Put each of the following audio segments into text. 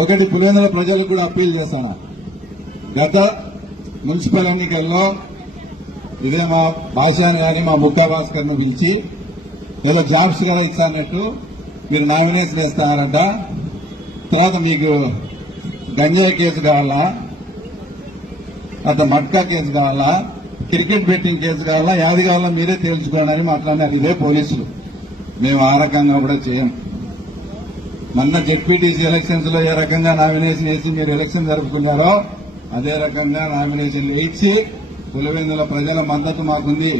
ఒకటి పులివెందుల ప్రజలకు కూడా అప్పీల్ చేస్తాను. గత మున్సిపల్ ఎన్నికల్లో ఇదే మా భాషను కానీ మా ముక్కా భాస్కర్ ను పిలిచి ఏదో జాబ్స్ కూడా ఇస్తానట్టు మీరు నామినేషన్ వేస్తారంట. తర్వాత మీకు గంజాయి కేసు కావాలా, అత మట్కా కేసు కావాలా, క్రికెట్ బెట్టింగ్ కేసు కావాలా, యాది కావాలా మీరే తేల్చుకోవాలని మాట్లాడినారు ఇదే పోలీసులు. మేము ఆ రకంగా కూడా చేయం. మొన్న జెడ్పీటీసీ ఎలక్షన్స్ లో ఏ రకంగా నామినేషన్ వేసి మీరు ఎలక్షన్ జరుపుకున్నారో అదే రకంగా నామినేషన్లు ఇచ్చి పులివెందుల ప్రజల మద్దతు మాకుంది.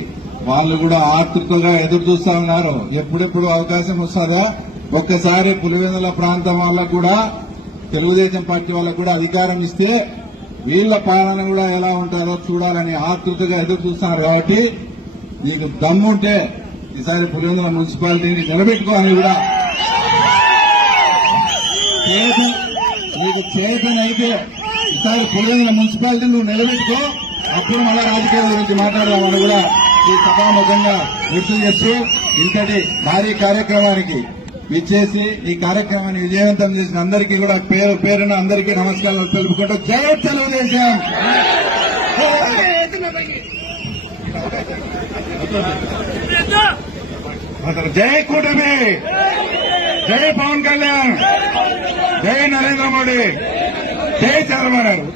వాళ్ళు కూడా ఆతృతగా ఎదురు చూస్తా ఉన్నారు. ఎప్పుడెప్పుడు అవకాశం వస్తుందా, ఒక్కసారి పులివెందుల ప్రాంతం వాళ్ళకు కూడా తెలుగుదేశం పార్టీ వాళ్ళకు కూడా అధికారం ఇస్తే వీళ్ల పాలన కూడా ఎలా ఉంటుందో చూడాలని ఆతృతగా ఎదురు చూస్తున్నారు. కాబట్టి మీకు దమ్ముంటే ఈసారి పులివెందుల మున్సిపాలిటీని నిలబెట్టుకోవాలని కూడా మీకు చేతనైతే ఈసారి పులివెందుల మున్సిపాలిటీ నువ్వు నిలబెట్టుకో, అప్పుడు మళ్ళా రాజకీయాల గురించి మాట్లాడదామని కూడా ఈ సభాముఖంగా గుర్తు చేస్తూ ఇంతటి భారీ కార్యక్రమానికి విచ్చేసి ఈ కార్యక్రమాన్ని విజయవంతం చేసిన అందరికీ కూడా పేరు పేరున అందరికీ నమస్కారాలు తెలుపుకుంటూ జై తెలుగుదేశం, జై కూటమి, జై పవన్ కళ్యాణ్, జై నరేంద్ర మోడీ, జై చంద్రబాబు నాయుడు.